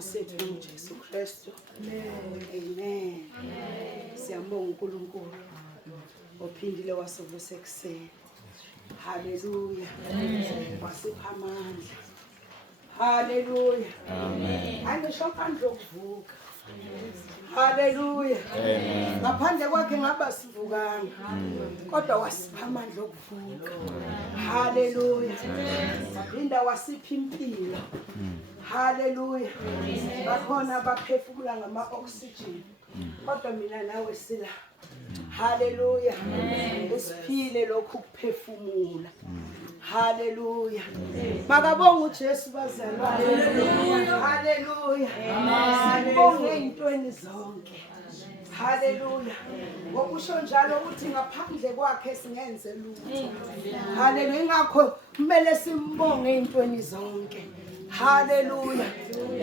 Nkosi yethu uJesu Kristu. Amen. Siyambonga uNkulunkulu ophindile wasivusa ekuseni. Hallelujah. Wasipha amandla. Hallelujah. Amen. Angisho amandla okuvuka. Hallelujah. Amen. Ngaphandle kwakhe ngaba sivukanga. Kodwa wasipha amandla okuvuka. Hallelujah. Waphinda wasipha impilo. Hallelujah. Bakhona abaphefumula ngama oxygen. Kodwa mina nawe sila. Hallelujah. Esiphile lokhu kuphefumula. Hallelujah. Makabonga uJesu bazalwane. Hallelujah. Sibonge izintweni zonke. Hallelujah. Ngokusho njalo ukuthi ngaphandle kwakhe singenze lutho. Hallelujah. Ingakho kumele simbonge izintweni zonke. Hallelujah.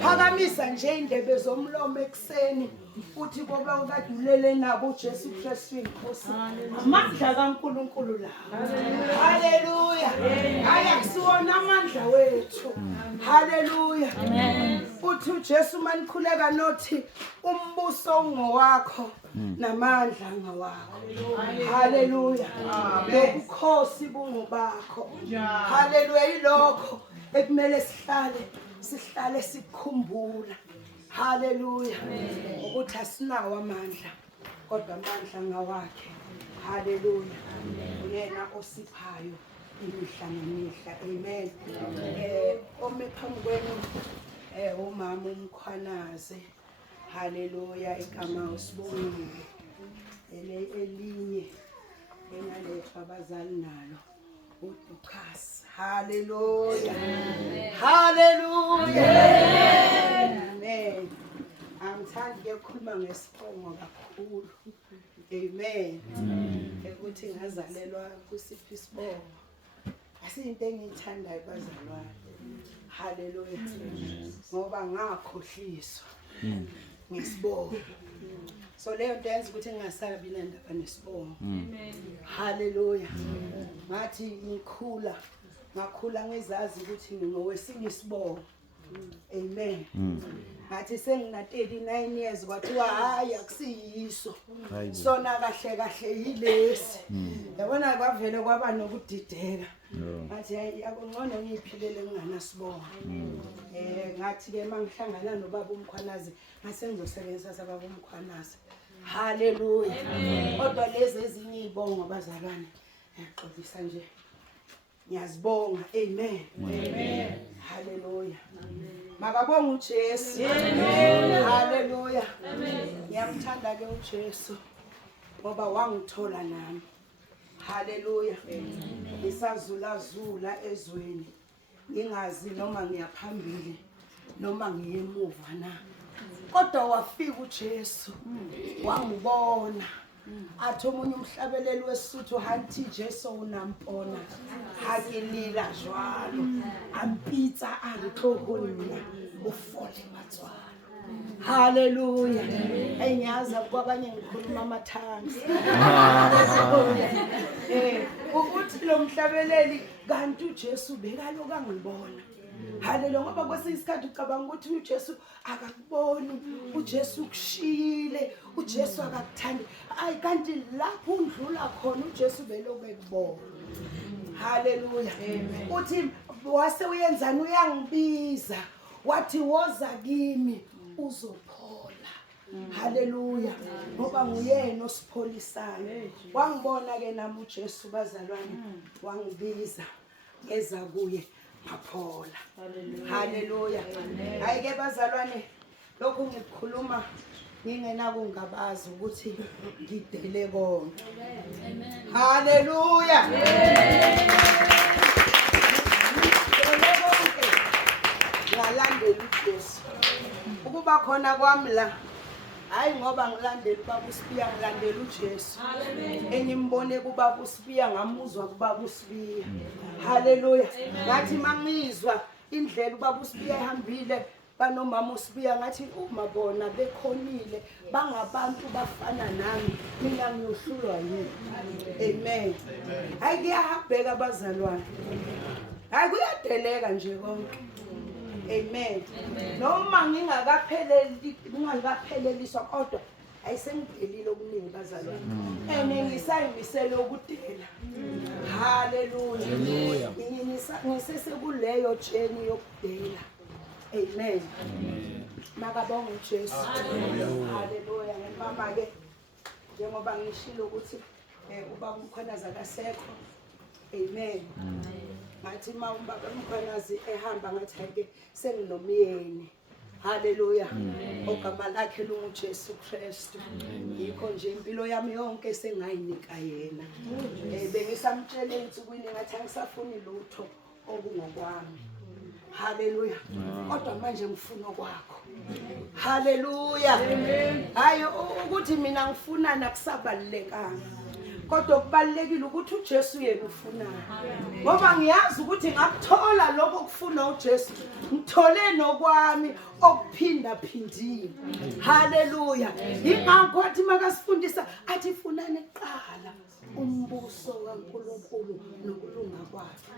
Phakamisa nje indebe zomlomo ekseni uthi ngoba ukadulele nabo uJesu Kristu inkosi. Amandla kaNkulunkulu la. Hallelujah. Ayakusiwona amandla wethu. Hallelujah. Amen. Uthi uJesu manikhuleka nothi umbuso ngowakho namandla ngawakho. Hallelujah. Lokukhosi bungobakho. Hallelujah. Ilokho ekumele sihlale sikhumbula. Hallelujah. Ukuthi asinawo amandla kodwa amandla ngawakhe. Hallelujah. Uyena osiphayo imihla nemihla. Amen. Ome phambi kwenu umama uMkhwanazi. Hallelujah. Igama usibongile. Elinye engaletha abazali nalo uDukas. Hallelujah. Hallelujah. Amen. Angithandi ukukhuluma ngesibongo kakhulu. Amen. Ukuthi ngazalelwa kusiphi isibongo. Asinto engiyithandayo bazalwane. Hallelujah. Ngoba ngakhohliswa ngesibongo. So leyo nto yenza ukuthi ngingasabi nendaba nesibongo. Hallelujah. Ngathi ngakhula ngizazi ukuthi ngingowesini isibongo. Amen. Ngathi sengina 39 years kwathiwa hayi akusiyiso. Sona kahle yilesi. Yabona kwavele kwaba nokudideka. Ngathi akungcono ngiyiphilele nginganasibongo. Ngathi ke mangihlangana nobaba uMkhwanazi ngase ngizosebenzisa sababa uMkhwanazi. Hallelujah. Kodwa lezi ezinye izibongo bazalwane ngiyaxolisa nje. Ngiyazibonga. Amen. Amen. Hallelujah. Makabonga uJesu. Amen. Hallelujah. Amen. Ngiyamthanda ke uJesu ngoba wangithola nami. Hallelujah. Ngisazula ezweni. Ngingazi noma ngiyaphambili noma ngiyemuva na. Kodwa wafika uJesu. Wangibona. Athi omunye umhlabeleli weSuthu hanti Jesu unampona hakilila jwalo ampitsa angixokolula ufole matswana. Hallelujah. Enyaza kwabanye ngikhuluma amathanga. Ukuthi lo mhlabeleli kanti uJesu bekaloku angibona. Hallelujah. Ngoba kwesinye isikhathi ucabanga ukuthi uJesu akakuboni, uJesu kushile, uJesu akakuthandi. Ayi kanti lapho undlula khona uJesu beloku ekubona. Hallelujah. Amen. Uthi wase uyenzani uyangibiza. Wathi woza kimi uzophola. Hallelujah. Ngoba nguyena osipholisayo. Wangibona ke nami uJesu bazalwane wangibiza eza kuye. Aphola. Hallelujah. Hayi ke bazalwane lokhu ngikhuluma ngingenako ngabazi ukuthi ngidele konke. Amen. Hallelujah. Amen. Ngalandela uJesu. Ukuba khona kwami la hayi ngoba ngilandela ubaba uSibiya ngilandela uJesu. Engimbone kubaba uSibiya ngamuzwa kubaba uSibiya. Hallelujah. Ngathi mangizwa indlela ubaba uSibiya ehambile banomama uSibiya ngathi uma bona bekhonile bangabantu bafana nami mina ngiyohlulwa yini. Amen. Hayi kuyahambeka abazalwane. Hayi kuyadeleka nje konke. Amen. Noma ngingakapheleliswa kodwa ayisengiphelile okuningi bazalwane. Ngisayimisele ukudela. Hallelujah. Ngisesekuleyo journey yokudela. Amen. Makabonge uJesu. Hallelujah. Mama ke njengoba ngishilo ukuthi ubaba uMkhwenazi akasekho. Amen. Ngathi ubaba uMkhwenazi ehamba ngathi ake senginomyeni. Hallelujah. Ogama lakhe lunguJesu Kristu. Yikho nje impilo yami yonke sengayinika yena. Bengisamtshela insukwini ngathi angisafuni lutho okungokwami. Hallelujah. Kodwa manje ngifuna kwakho. Hallelujah. Hayi ukuthi mina ngifuna nakusabalekanga. Kodwa kubalekile ukuthi uJesu yena ufunayo. Ngoba ngiyazi ukuthi ngakuthola lokho kufuna uJesu, ngithole nokwami okuphinda phindile. Hallelujah. Ingakho athi makasifundisa athi funani kuqala umbuso kaNkulunkulu nokulunga kwakhe.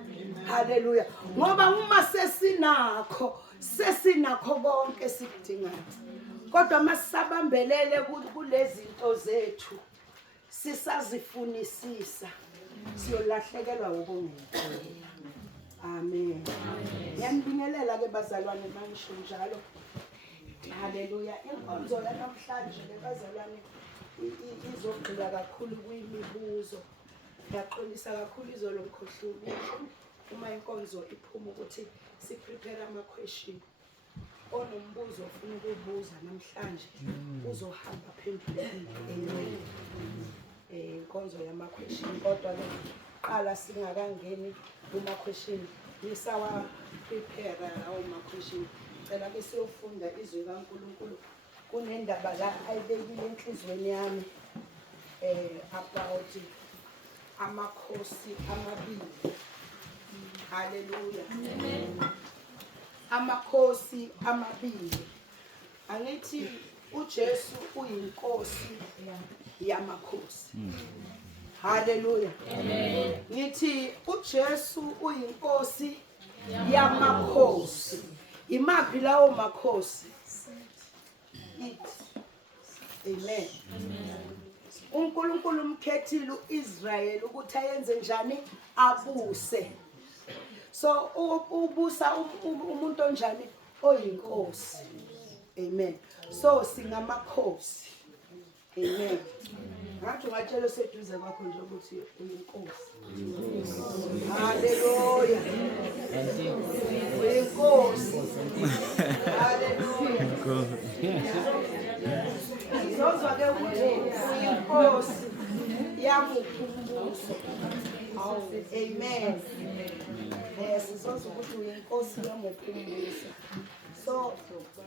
Hallelujah. Ngoba uma sesinakho konke sikudingayo. Kodwa masabambelele kulezi zinto zethu sisazifunisisa siyolahlekelwa ukungena. Amen. Ngiyambingelela ke bazalwane manje njalo. Hallelujah. Inkonzo yanamhlanje ke bazalwane izogqila kakhulu kuyimibuzo. Yaqinisa kakhulu izolo mkhohluli. Uma inkonzo iphuma ukuthi si prepare ama question. Onombuzo ufuna ukubuza namhlanje uzohamba phendula amen. Inkonzo yama question kodwa ke qala singakangeni kuma question nisawa prepare lawo ma question. Cela ke siyofunda izwi kaNkulunkulu kunendaba la ayibekile enhlizweni yami about amakhosi amabili. Hallelujah. Amen. Amakhosi amabili. Angithi uJesu uyinkosi yamakhosi. Hallelujah. Amen. Ngithi uJesu uyinkosi yamakhosi. Imaphi lawo makhosi? Amen. uNkulunkulu umkhethile uIsrael ukuthi ayenze njani abuse. So ubusa umuntu onjani oyinkosi. Amen. So singamakhosi. Amen. Ngathi ungatshela seduze kwakho nje ukuthi uyinkosi. Hallelujah. Uyinkosi. Hallelujah. Sizozwa ke ukuthi uyinkosi yamuphi umbuso. Amen. Sizozwa ukuthi uyinkosi yamuphi umbuso. So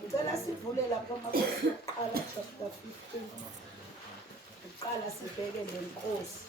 ngicela sivule lapha amakhosi oqala chapter 15. Uqala sibheke lenkosi.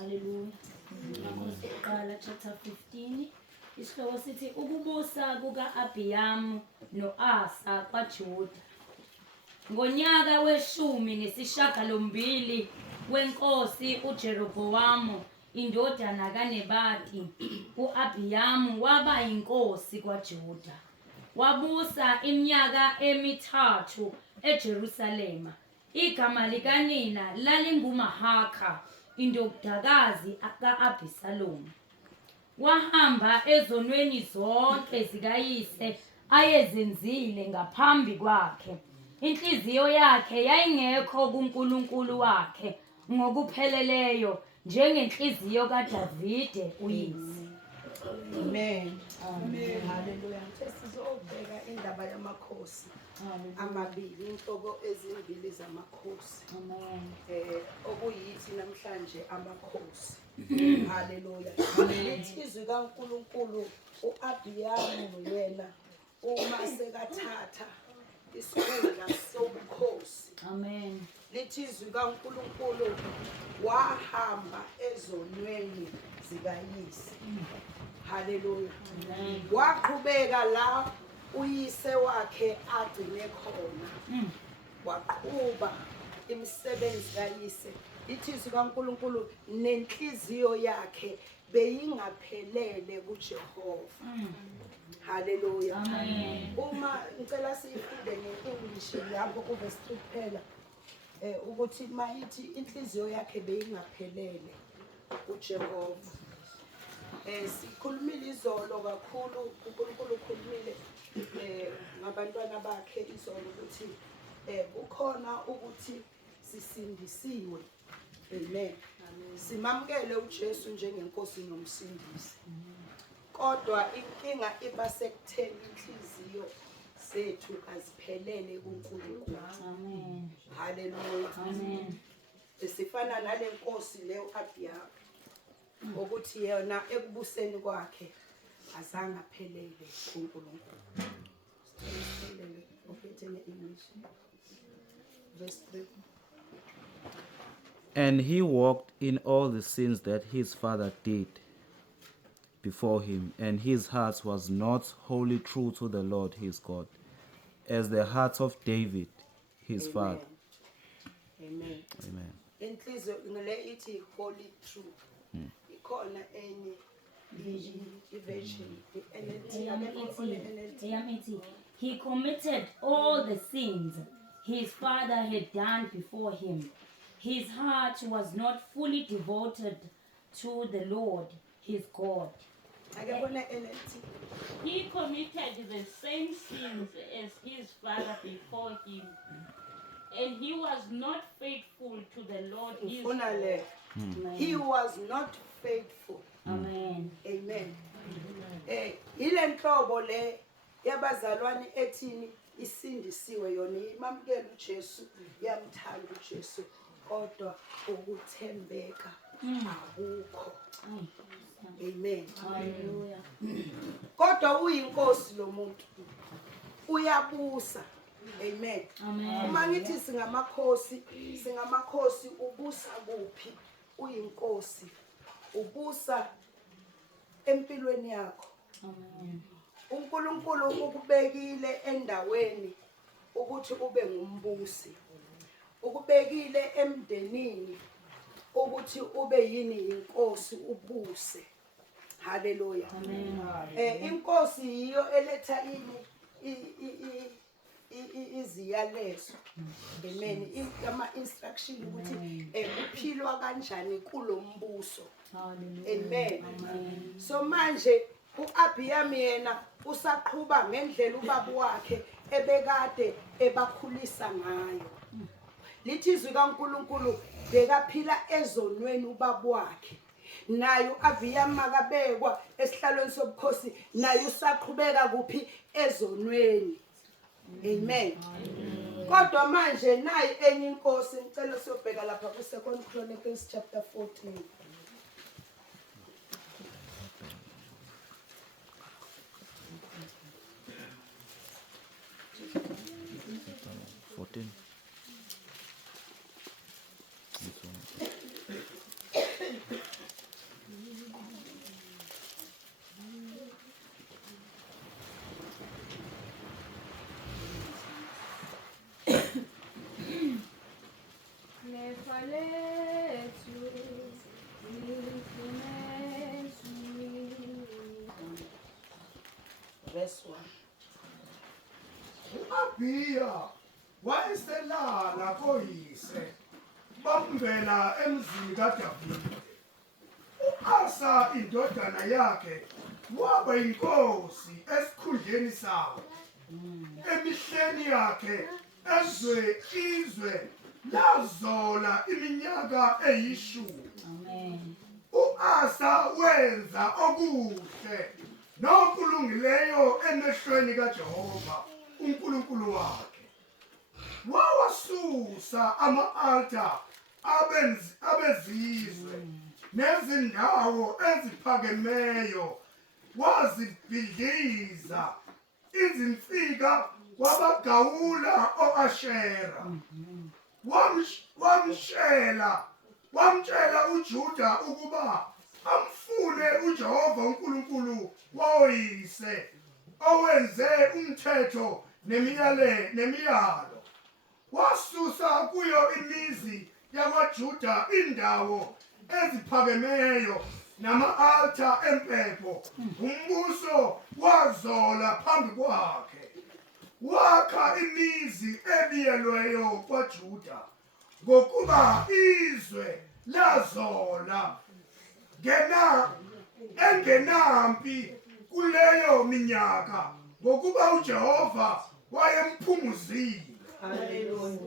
Hallelujah. Amakhosi oqala chapter 15. Isihloko sithi ukubusa kuka-Abhiyamu no-Asa kwaJuda. Ngonyaka weshumi nesishiyagalombili wenkosi uJerobhowamu indodana kaNebati, u-Abhiyamu waba yinkosi kwaJuda. Wabusa iminyaka emithathu eJerusalema. Igama likanina lalinguMahakha, indodakazi ka-Abhisalomu. Wahamba ezonweni zonke zikayise ayezenzile ngaphambi kwakhe, inhliziyo yakhe yayingekho kuNkulunkulu wakhe ngokupheleleyo njengenhliziyo kaDavide uyise. Amen. Amen. Hallelujah. Sizobheka indaba yamakhosi amabili, inhloko ezimbili zamakhosi. Amen. Okuyithi namhlanje amakhosi. Hallelujah. Lithi izwi kaNkulunkulu uAbiyamu yena uma sekathatha isikhundla sobukhosi. Amen. Lithi izwi kaNkulunkulu wahamba ezonweni zikayise. Hallelujah. Waqhubeka la uyise wakhe agcine khona. Waqhuba imisebenzi kayise. Lithi izwi kaNkulunkulu nenhliziyo yakhe beyingaphelele kuJehova. Hallelujah. Amen. Uma ngicela sifunde ngeEnglish lapho kuverse 3 kuphela ukuthi mayithi inhliziyo yakhe beyingaphelele kuJehova. Sikhulumile izolo kakhulu uNkulunkulu ukhulumile ngabantwana bakhe izolo ukuthi kukhona ukuthi sisindisiwe. Amen. Simamukele uJesu njengenkosi nomsindisi. Kodwa inkinga iba sekutheni inhliziyo zethu aziphelele kuNkulunkulu. Amen. Hallelujah. Amen. Sifana nale nkosi le uAbiyamu ukuthi yena ekubuseni kwakhe azange aphelele kuNkulunkulu. Verse 3. And he walked in all the sins that his father did before him, and his heart was not wholly true to the Lord his God, as the heart of David his father. Amen. Amen. Inhliziyo ngile ithi holy true. Ikhona enye version NLT. He committed all the sins his father had done before him. His heart was not fully devoted to the Lord his God. He committed the same sins as his father before him, and he was not faithful to the Lord his God. He was not faithful. Amen. Amen. Ile nhlobo le yabazalwane ethini isindisiwe yona imamukela uJesu, yamthanda uJesu, kodwa ukuthembeka akukho. Amen. Hallelujah. Kodwa uyinkosi lo muntu. Uyabusa. Amen. Amen. Uma ngithi singamakhosi ubusa kuphi? Uyinkosi. Ubusa empilweni yakho. Amen. uNkulunkulu ukubekile endaweni ukuthi ube ngumbusi. Ukubekile emndenini ukuthi ube yini inkosi ubuse. Hallelujah. Amen. Inkosi yiyo eletha iziyalezo. Amen. Ama instruction ukuthi kuphilwa kanjani kulombuso. Hallelujah. Amen. Amen. So manje uAbiyamu yena usaqhuba ngendlela ubaba wakhe ebekade ebakhulisa ngayo. Lithi izwi kaNkulunkulu bekaphila ezonweni ubaba wakhe. Nayo uAbiyamu makabekwa esihlalweni sobukhosi, nayo usaqhubeka kuphi? Ezonweni. Amen. Kodwa manje nayi enye inkosi, ngicela siyobheka lapha ku 2 Chronicles chapter 14. 14. Verse 1. uAbiya wayeselala koyise bambela emzini kaDavide. uAsa indodana yakhe waba yinkosi esikhundleni sawo. Emihleni yakhe ezwe izwe lazola iminyaka eyishumi. Amen. U-Asa wenza okuhle nokulungileyo emehlweni kaJehova uNkulunkulu wakhe. Wawasusa ama-altar abezizwe nezindawo eziphakemeyo, wazibhidliza izinsika, wabagawula o-Ashera. Wamtshela uJuda ukuba amfune uJehova uNkulunkulu woyise owenze umthetho nemiyalo. Wasusa kuyo imizi yakwaJuda indawo eziphakemeyo nama-altar empepho. Umbuso wazola phambi kwakhe. Wakha imizi ebiyelweyo kwaJuda ngokuba izwe lazola engenampi kuleyo minyaka ngokuba uJehova wayemphumuzile. Hallelujah.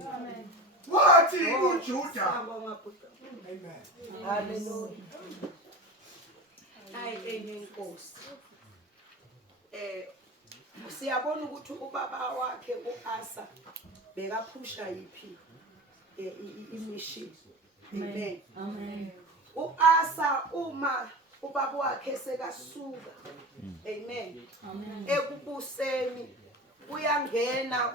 Wathi uJuda, Amen. Hallelujah. Enkosi. Siyabona ukuthi ubaba wakhe uAsa bekaphusha yiphi imission. Amen. Amen. uAsa uma ubaba wakhe sekasuka, amen, ekubuseni uyangena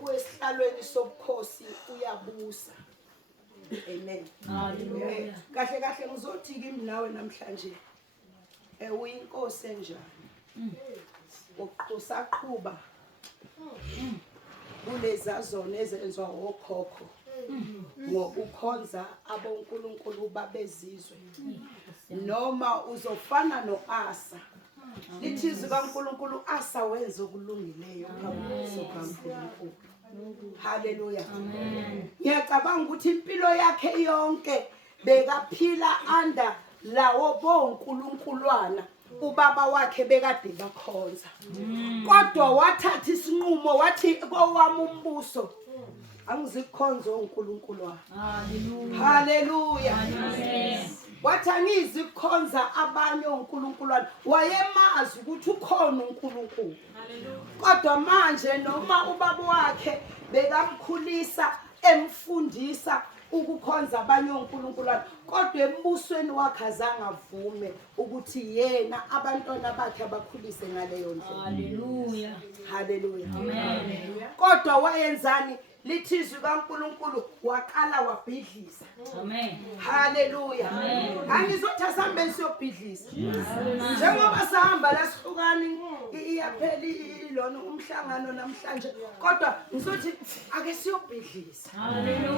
kwesihlalweni sobukhosi uyabusa. Amen. Hallelujah. Kahle kahle ngizothi kimi nawe namhlanje uyinkosi enjani? Usaqhuba kulezazona ezenziwa okhokho ngokukhonza abonkulunkulu babezizwe, noma uzofana noAsa. Lithi izwi kaNkulunkulu, Asa wenza okulungileyo phambi kaNkulunkulu. Hallelujah. Ngiyacabanga ukuthi impilo yakhe yonke bekaphila under lawo bonkulunkulwana ubaba wakhe bekade bakhonza. Kodwa wathatha isinqumo wathi kowami umbuso angizikhonza onkulunkulu wami. Hallelujah. Hallelujah. Wathi angizikhonza abanye onkulunkulu. Wayemazi ukuthi ukhona uNkulunkulu. Kodwa manje noma ubaba wakhe bekamkhulisa emfundisa ukukhonza abanye onkulunkulu, kodwa embusweni wakhe azange avume ukuthi yena abantwana bakhe abakhulise ngaleyo ndlela. Hallelujah. Hallelujah. Amen. Kodwa wayenzani? Lithi izwi kaNkulunkulu waqala wabhidliza. Amen. Hallelujah. Angizothi asambe siyobhidliza. Njengoba sahamba la sihlukani iyaphela ilona umhlangano namhlanje, kodwa ngizothi ake siyobhidliza.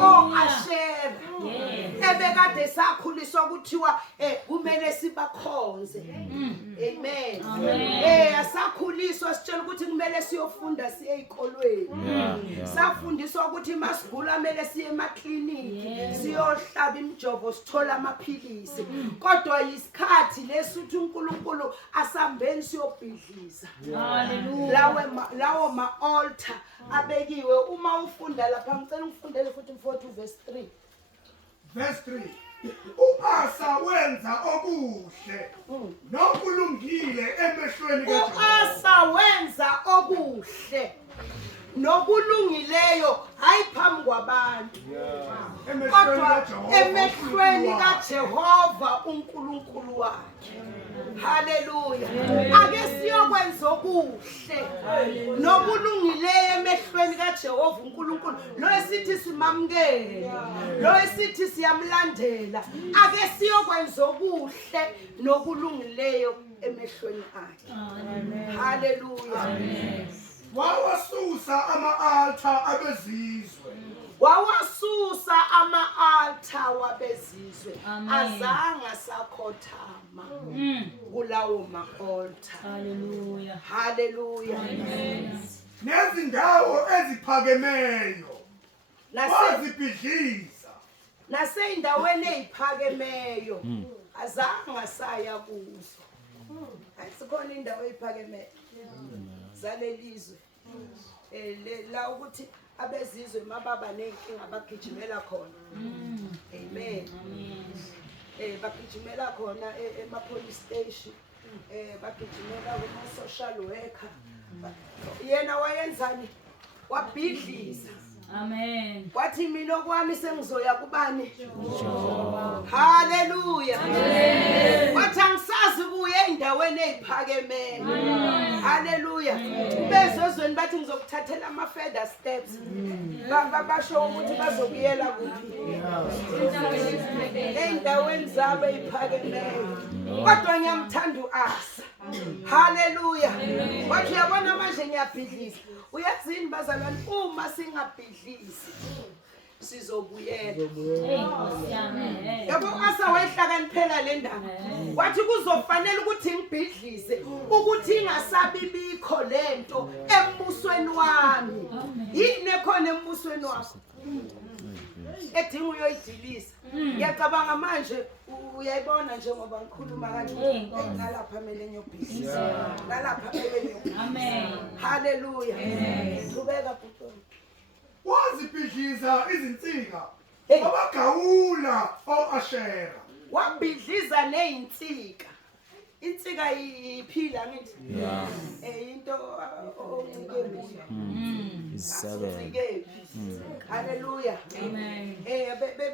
O-Ashera ebekade sakhuliswa kuthiwa kumele sibakhonze. Amen. Asakhuliswa sitshela ukuthi kumele siyofunda siye ezikolweni. Safundiswa ukuthi masigula kumele siye emakliniki siyohlaba imijovo sithola amaphilisi. Kodwa isikhathi lesuthi uNkulunkulu asambeni siyobhidliza. Lawo ma-altar abekiwe. Uma ufunda lapha ngicela ngifundele futhi 42 verse 3. Verse 3. U-Asa wenza okuhle nokulungile emehlweni kaJehova. U-Asa wenza okuhle nokulungileyo, hayi phambi kwabantu, kodwa emehlweni kaJehova uNkulunkulu wakhe. Hallelujah. Ake siyokwenza okuhle nokulungileyo emehlweni kaJehova uNkulunkulu. Lo esithi simamukele, lo esithi siyamlandela, ake siyokwenza okuhle nokulungileyo emehlweni akhe. Hallelujah. Wawasusa ama-altar abezizwe. Wawasusa ama-altar wabezizwe. Azange sakhothama kulawo ma-altar. Hallelujah. Hallelujah. Nezindawo eziphakemeyo wazibhidliza. Nasey'ndaweni ey'phakemeyo azange saya kuzo. Asikhona indawo ey'phakemeyo zalelizwe. la ukuthi abezizwe mababa nenkinga bagijimela khona. Amen. Bagijimela khona ema-police station, bagijimela kuma-social worker. Yena wayenzani? Wabhidliza. Amen. Wathi mina okwami sengizoya kubani? Hallelujah. Wathi angisazi ukuya endaweni eziphakemeyo. Hallelujah. Bezozweni bathi ngizokuthathela ama-further steps. Basho ukuthi bazokuyela kuphi? Ey'ndaweni zabo eziphakemeyo. Kodwa ngiyamthanda u-Asa. Hallelujah. Wathi uyabona manje ngiyabhidliza. Uyazini bazalwane, uma singabhidlisi sizobuyela. Yabo Asa wayehlakaniphela le ndaba. Wathi kuzofanele ukuthi ngibhidlise ukuthi ingasabibikho lento embusweni wami. Yini ekhona embusweni wakho? Edinga uyoyidilisa. Ngiyacabanga manje uyayibona njengoba ngikhuluma kanje ngalapha kumele ngiyobhidlisa. Ngalapha kumele ngiyobhidlisa. Amen. Hallelujah. Qhubeka bhuti. Wazibhidliza izinsika Hey. wabagawula o-Ashera. Wabhidliza nezinsika. Insika iphila ngithi. Yeah. Into oncike kuyo. Is 7. Hallelujah. Amen.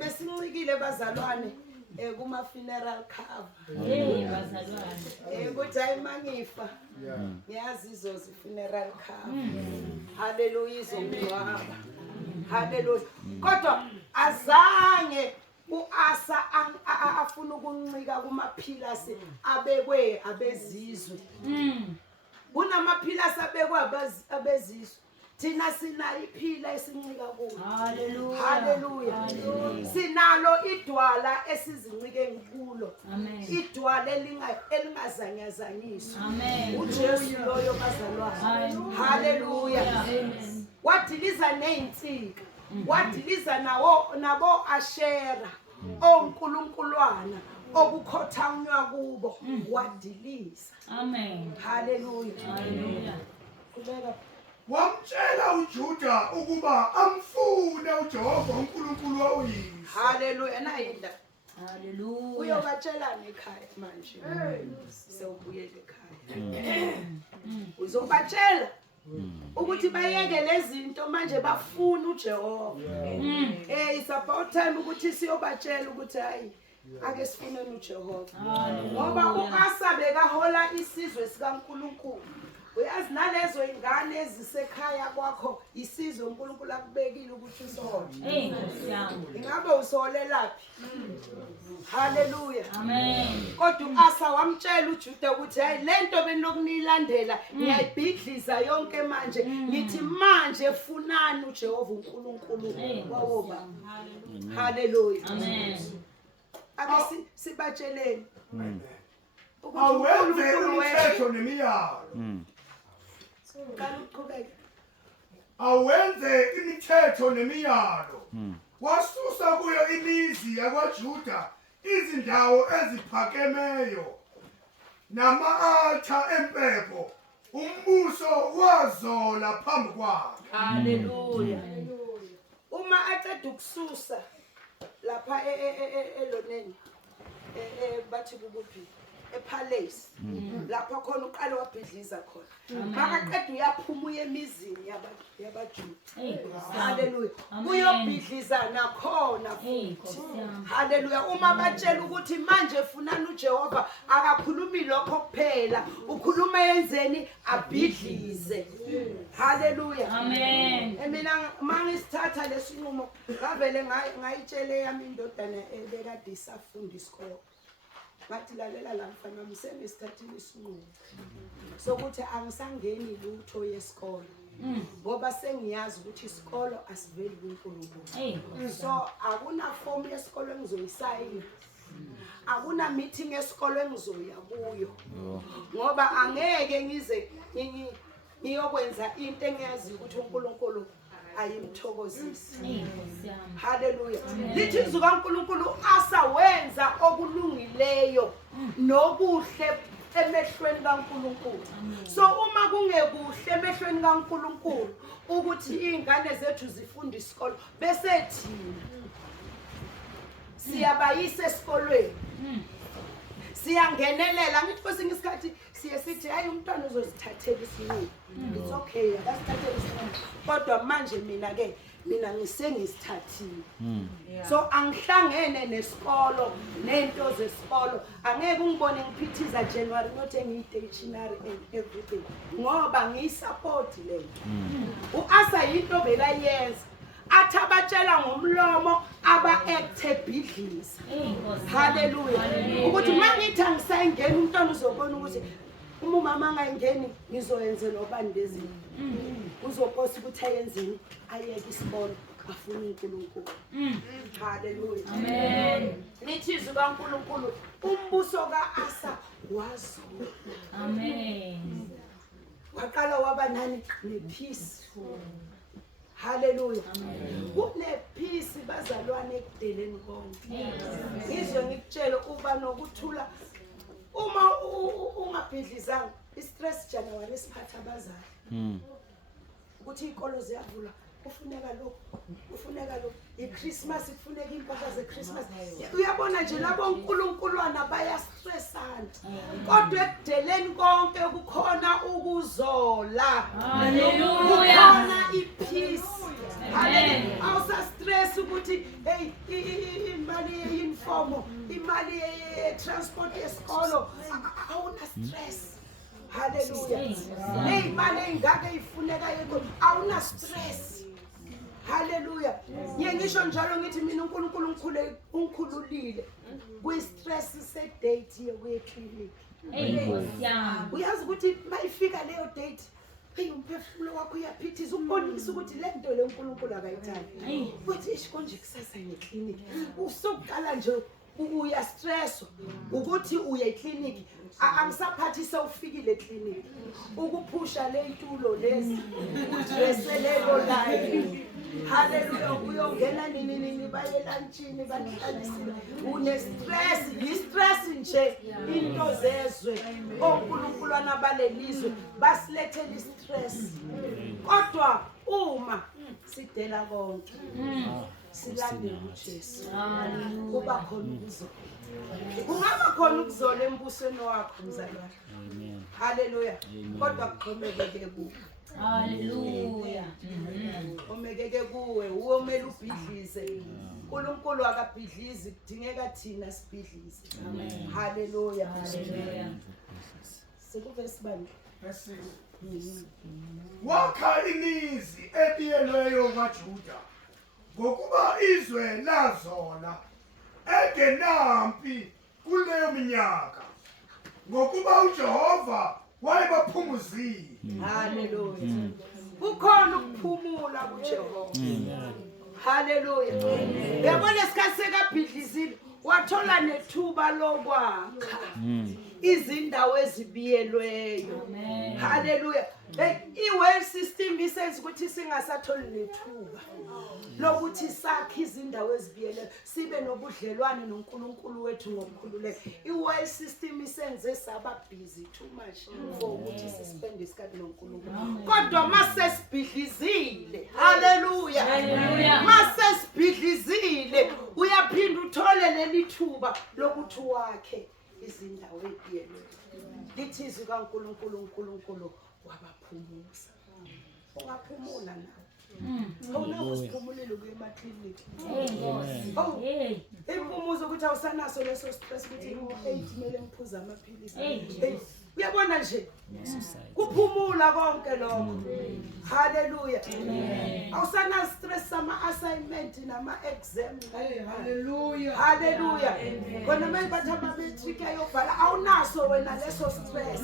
Besincikile bazalwane kuma funeral cover. Hey, bazalwane. Ukuthi hayi mangifa. Ngiyazi izozi funeral cover. Hallelujah izongcwaba. Hallelujah. Kodwa azange uAsa afuna ukuncika kumaphilasi abekwe abezizwe. Kunamaphilasi abekwe abezizwe. Thina sinayo iphila esincika kulo. Hallelujah. Hallelujah. Sinalo idwala esizincike kulo. Amen. Idwala elingazanyazanyiswa. Amen. uJesu loyo bazalwane. Hallelujah. Amen. Wadiliza nezinsika. Wadiliza nabo Ashera. onkulunkuluwana okukhothanywa kubo wadiliza. Amen. Hallelujah. Hallelujah. Kubeka wamtshela uJuda ukuba amfune uJehova uNkulunkulu wawuyise. hallelujah nayinda. Hallelujah. Uyobatshelana ekhaya manje. Sewubuyela ekhaya. Uzobatshela ukuthi bayeke lezi zinto manje bafuna uJehova. It's about time ukuthi siyobatshela ukuthi hayi ake sifuneni uJehova. Ngoba uAsa bekahola isizwe sikaNkulunkulu. Uyazi nalezo ingane ezisekhaya kwakho isizwe uNkulunkulu akubekile ukuthi usihole. Ngosiyami. Ingabe usolelaphi? Hallelujah. Amen. Kodwa uAsa wamtshela uJuda ukuthi hayi lento benokunilandela ngiyayibhidliza yonke manje ngithi manje funani uJehova uNkulunkulu wawoba. Hallelujah. Amen. Ake sibatsheleni. Awenze imithetho nemiyalo. Qala uqhubeke. Awenze imithetho nemiyalo. Wasusa kuyo imizi yakwaJuda izindawo eziphakemeyo nama-altar empepho. Umbuso wazola phambi kwakhe. Hallelujah. Uma aqeda ukususa lapha eloneni bathi kuphi epalace lapha khona uqala wabhidliza khona makaqeda uyaphuma uye emizini yabaJuda. Hallelujah. Uyobhidliza nakhona futhi. Hallelujah. Uma batshela ukuthi manje funani uJehova akakhulumi lokho kuphela ukhuluma yenzeni abhidlize. Hallelujah. Amen. Mina mangisithatha lesinqumo ngavele ngayitshele yami indodana ebekade isafunda isikole. Bathi lalela la mfana wami sengisithathile isinqumo sokuthi angisangeni lutho yesikole ngoba sengiyazi ukuthi isikolo asiveli kuNkulunkulu. So akuna form yesikole engizoyisayina, akuna meeting yesikole engizoya kuyo ngoba angeke ngize ngiyokwenza into engiyazi ukuthi uNkulunkulu ayimthokozisi. Hallelujah. Lithi izwi kaNkulunkulu uAsa wenza okulungileyo nokuhle emehlweni kaNkulunkulu. So uma kungekuhle emehlweni kaNkulunkulu ukuthi izingane zethu zifunda isikolo bese thina siyabayisa esikolweni. Siyangenelela ngithi kwesinye isikhathi siye sithi hayi umntwana uzozithathela isinqumo. It's okay akasithathele isinqumo. Kodwa manje mina ngisengisithathile. So angihlangene nesikolo nento zesikolo angeke ungibone ngiphithiza January not ngiyi-stationary and everything ngoba ngiyisupport lento. U-Asa yinto bekayenza athi abatshela ngomlomo aba-acte bidlisa. Haleluya. Ukuthi mangithi angisayingeni umntwana uzobona ukuthi umama angayingeni ngizoyenza nobani lezinto. Uzokosa ukuthi ayenzeni ayeke isikolo afune uNkulunkulu. Haleluya. Amen. Lithi izwi kaNkulunkulu umbuso kaAsa wazula. Amen. Waqala waba nani nepeace. Haleluya. Kune peace bazalwane ekudeleni konke. Ngizwe ngikutshela uba nokuthula uma ungabhidlizanga istress January siphatha abazali. Ukuthi izikolo ziyavula kufuneka lokho iChristmas kufuneka impahla zeChristmas. Uyabona nje labo uNkulunkuluwana bayastressana. Kodwa ekudeleni konke kukhona ukuzola. Hallelujah. Kukhona ipeace. Hallelujah. Awusa stress ukuthi hey imali yeuniform, imali ye-transport yesikolo awuna stress. Hallelujah. Hey imali engaka ifuneka yekho awuna stress. Hallelujah. Ngisho njalo ngithi mina uNkulunkulu ungikhululile kwi stress se date yokuya clinic. Uyazi ukuthi mayifika leyo date hey umphefumulo wakho uyaphithiza ukubonisa ukuthi le nto le uNkulunkulu akayithandi. Uthi isikonje kusasa ngeclinic. Usokuqala nje uya stress ukuthi uye eclinic angisaphathisa ufikile eclinic ukuphusha le itulo lezi udresselelo live. Hallelujah. Uyongena nini baye lunchini banihlalisile une stress i-stress nje into zezwe oNkulunkuluwana balelizwe basilethela i-stress. Kodwa uma sidela konke silandela uJesu kuba khona ukuzola. Kungaba khona ukuzola embusweni wakho mzalwane. Amen. Hallelujah. Kodwa kuxhomekeke kuwe. Hallelujah. Omekeke kuwe uomela ubhidlize. uNkulunkulu akabhidlizi kudingeka thina sibhidlize. Amen. Hallelujah. Hallelujah. Sekuvesi bani? Wakha imizi ebiyelweyo kaJuda ngokuba izwe lazola engenampi kuleyo minyaka ngokuba uJehova wayebaphumuzile. Hallelujah. Kukhona ukuphumula kuJehova. Hallelujah. Yabona isikhathi sekabhidlizile wathola nethuba lokwakha izindawo ezibiyelweyo. Hallelujah. I-well system isenza ukuthi singasatholi nethuba lokuthi sakhe izindawo ezibiyelweyo sibe nobudlelwane noNkulunkulu wethu ngokukhululeka. I-well system isenze saba busy too much for ukuthi sispende isikhathi noNkulunkulu. Kodwa mase sibhidlizile. Hallelujah. Mase sibhidlizile uyaphinda uthole leli thuba lokuthi wakhe izindawo ezibiyelweyo. Lithi izwi kaNkulunkulu uNkulunkulu wabaphumuza. Ungaphumula nawe. Awunako siphumulile kuye emaklinikhi. Impumuzo ukuthi awusanaso leso stress ukuthi ngo-8 kumele ngiphuze amaphilisi. Uyabona nje kuphumula konke lokho. Hallelujah. Awusana stress sama assignment nama exam. Hallelujah. Hallelujah. Khona mayibatha ama matric ayobhala awunaso wena leso stress.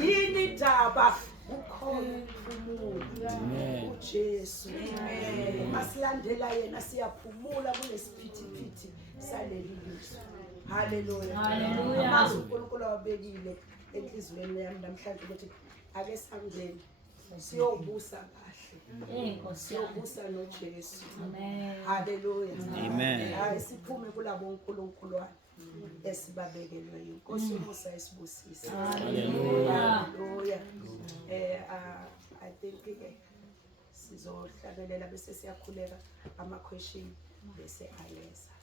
Yini indaba? Ukhona ukuphumula. uJesu. Masilandela yena siyaphumula kulesiphithiphithi saleli lizwe. Hallelujah. Hallelujah. Amazwi uNkulunkulu awabekile enhliziyweni yami namhlanje ukuthi ake sangene siyobusa kahle Nkosi yami. siyobusa noJesu. Amen. Haleluya. Amen. Hayi siphume kulabo uNkulunkulu esibabekelwe inkosi umusa isibusise. Hallelujah. Haleluya. I think sizohlabelela bese siyakhuleka ama question bese ayeza.